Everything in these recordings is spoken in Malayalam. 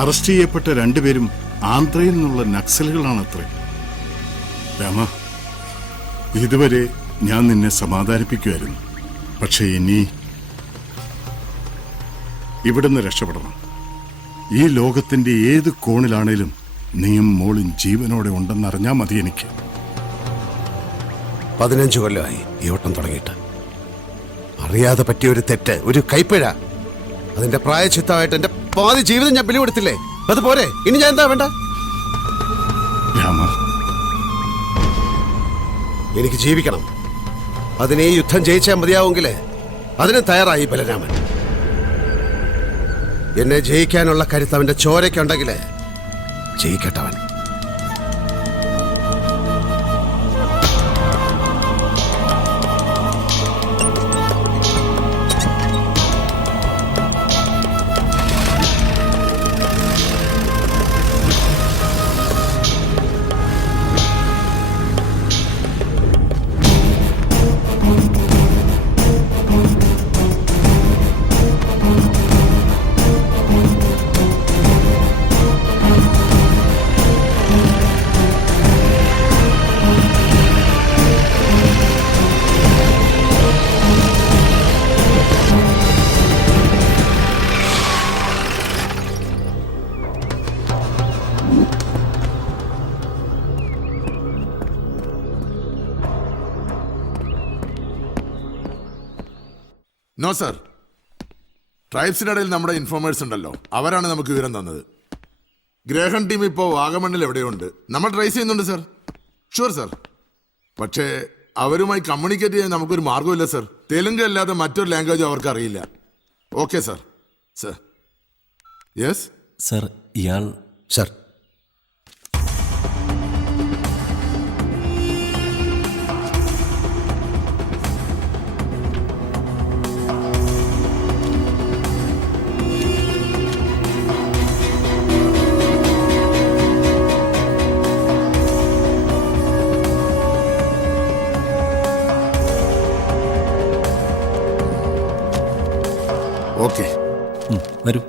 അറസ്റ്റ് ചെയ്യപ്പെട്ട രണ്ടുപേരും ആന്ധ്രയിൽ നിന്നുള്ള നക്സലുകളാണത്രേ. രാമ, ഇതുവരെ ഞാൻ നിന്നെ സമാധാനിപ്പിക്കുമായിരുന്നു. പക്ഷേ ഇനി ഇവിടുന്ന് രക്ഷപ്പെടണം. ഈ ലോകത്തിന്റെ ഏത് കോണിലാണേലും നീയും മോളും ജീവനോടെ ഉണ്ടെന്നറിഞ്ഞാൽ മതി എനിക്ക്. 15 കൊല്ലമായി ഈ ഓട്ടം തുടങ്ങിയിട്ട്. അറിയാതെ പറ്റിയ ഒരു തെറ്റ്, ഒരു കൈപ്പിഴ, അതിന്റെ പ്രായച്ചിത്തമായിട്ട് എന്റെ പാതി ജീവിതം ഞാൻ ബലി കൊടുത്തില്ലേ? അതുപോലെ ഇനി ഞാൻ എന്താ വേണ്ട? രാമ, എനിക്ക് ജീവിക്കണം. അതിനെ ഈ യുദ്ധം ജയിച്ചാൽ മതിയാവുമെങ്കിൽ അതിന് തയ്യാറായി ബലരാമൻ. എന്നെ ജയിക്കാനുള്ള കരുത്ത് അവന്റെ ചോരയ്ക്കുണ്ടെങ്കിൽ ജയിക്കട്ടവൻ. നോ സർ, ട്രൈബ്സിന്റെ ഇടയിൽ നമ്മുടെ ഇൻഫോമേഴ്സ് ഉണ്ടല്ലോ, അവരാണ് നമുക്ക് വിവരം തന്നത്. ഗ്രഹൺ ടീം ഇപ്പോൾ വാഗമണ്ണിൽ എവിടെയുണ്ട്, നമ്മൾ ട്രേസ് ചെയ്യുന്നുണ്ട് സർ. Sure sir. പക്ഷേ അവരുമായി കമ്മ്യൂണിക്കേറ്റ് ചെയ്യാൻ നമുക്കൊരു മാർഗമില്ല സർ. തെലുങ്ക് അല്ലാതെ മറ്റൊരു ലാംഗ്വേജ് അവർക്ക് അറിയില്ല. Okay sir. Sir yes sir, ഇയാൾ സർ, ഓക്കെ. വരൂ.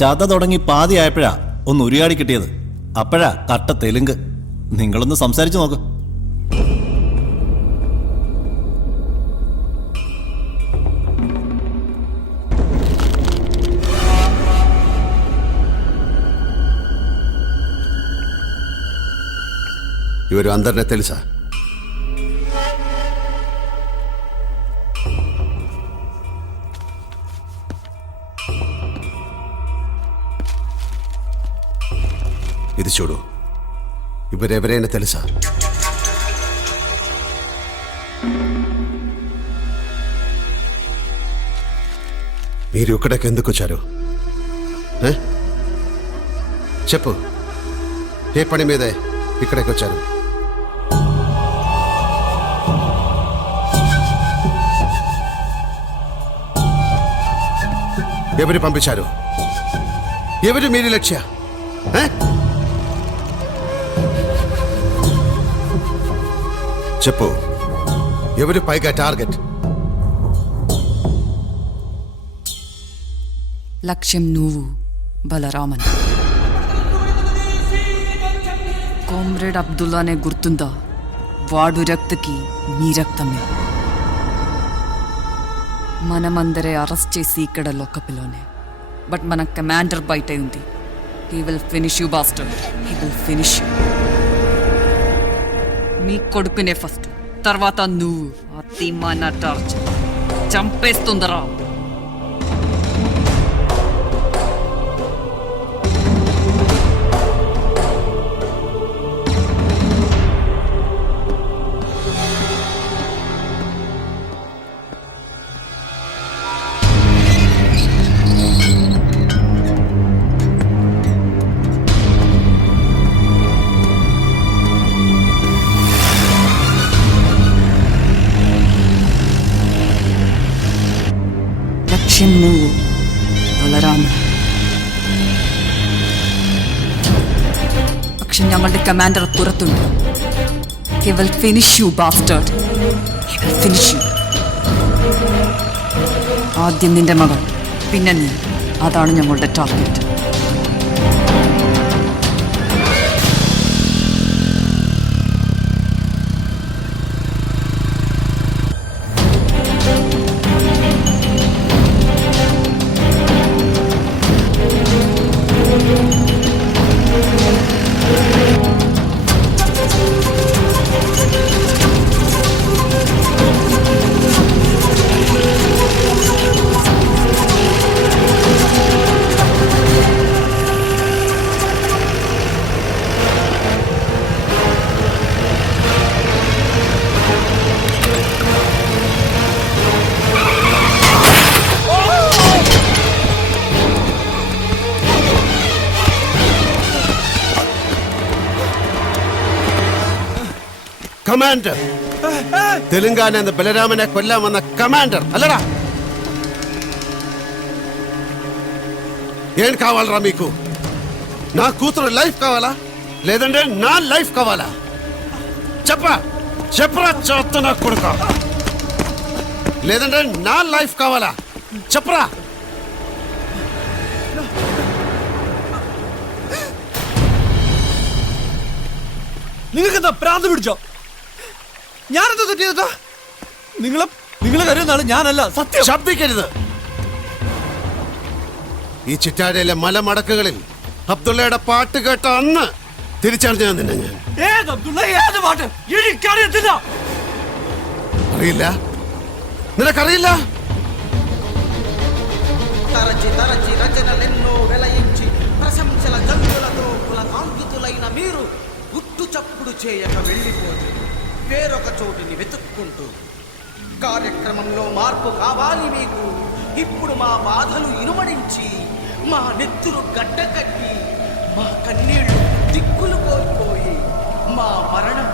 ചത തുടങ്ങി പാതിയായപ്പോഴാ ഒന്ന് ഉരിയാടി കിട്ടിയത്. അപ്പോഴാ കട്ട തെലുങ്ക്. നിങ്ങളൊന്ന് സംസാരിച്ചു നോക്ക്. ఇవరు అందరినీ తెలుసా? ఇది చూడు, ఇవరెవరైనా తెలుసా? మీరు ఇక్కడికి ఎందుకు వచ్చారు? చెప్పు, ఏ పని మీదే ఇక్కడికి వచ్చారు? ఎవరు పంపించారు? ఎవరు మీరి లక్ష్య? చెప్పు, ఎవరు పైగా టార్గెట్? లక్ష్యం నువ్వు బలరామన్. కామ్రేడ్ అబ్దుల్లానే గుర్తుందా? వాడు రక్తకి మీ రక్తమే. మనమందరే అరెస్ట్ చేసి ఇక్కడ లోకపిలోనే. బట్ మన కమాండర్ బయట ఉంది. He will finish you bastard. He will finish you. మీ కొడుకునే ఫస్ట్, తర్వాత నువ్వు. అతి మన టార్చర్ చంపేస్తుందరా. ലക്ഷ്യം నువ్వు ബലരാമൻ. പക്ഷെ ഞങ്ങളുടെ കമാൻഡർ പുറത്തുണ്ട്. He will finish you, bastard. He will finish you. ആദ്യം നിന്റെ മകൾ, പിന്നെ നീ. അതാണ് ഞങ്ങളുടെ ടാർഗറ്റ്. കമാൻഡർ, തെലുങ്കാന എന്ന ബലരാമനെ കൊല്ലാൻ വന്ന കമാൻഡർ అల్లడా? ఏం కావాలరా మీకు? నా కూతురు లైఫ్ కావాలా లేదంటే నా లైఫ్ కావాలా? చెప్పరా చెత్త నా కొడుక, లేదంటే నా లైఫ్ కావాలా? చెప్పరా. നിങ്ങൾക്കെന്താ പ്രാന്ത് പിടിച്ചോ? ഞാനെന്താ തെറ്റിയതാ? നിങ്ങളെ കരുതുന്നാണ് ഞാനല്ല, സത്യം. ശബ്ദിക്കരുത്. ഈ ചിറ്റാരയിലെ മലമടക്കുകളിൽ അബ്ദുള്ളയുടെ പാട്ട് കേട്ട അന്ന് തിരിച്ചറിഞ്ഞ നിന്നെ ഞാൻ. ഏത് അബ്ദുള്ള, ഏത് പാട്ട്? എനിക്കറിയത്തില്ല. അറിയില്ല? നിനക്കറിയില്ല? తరచి తరచి రచనలెన్నో వెలయించి ప్రశంసల జంతులతో కులకాంకితులైన మీరు గుట్టు చప్పుడు చేయక వెళ్ళిపోతూ వేరొక చోటిని వెతుక్కుంటూ కార్యక్రమంలో మార్పు కావాలి మీకు. ఇప్పుడు మా బాధలు ఇనుమడించి మా నెత్తురు గడ్డ కట్టి మా కన్నీళ్లు దిక్కులు కోల్పోయి మా మరణం